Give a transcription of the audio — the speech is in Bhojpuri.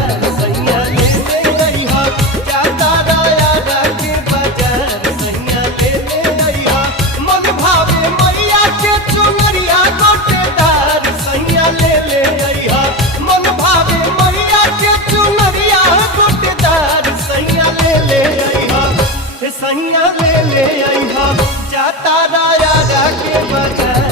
बाजार सैया ले ले अइहा जाता राया के बाजार सैया ले ले अइहा मन भावे मैया के चुनरिया गोटेदार सैया ले ले अइहा मन भावे मैया के चुनरिया गोटेदार सैया ले ले अइहा सैया ले ले अइहा जाता राया के बाजार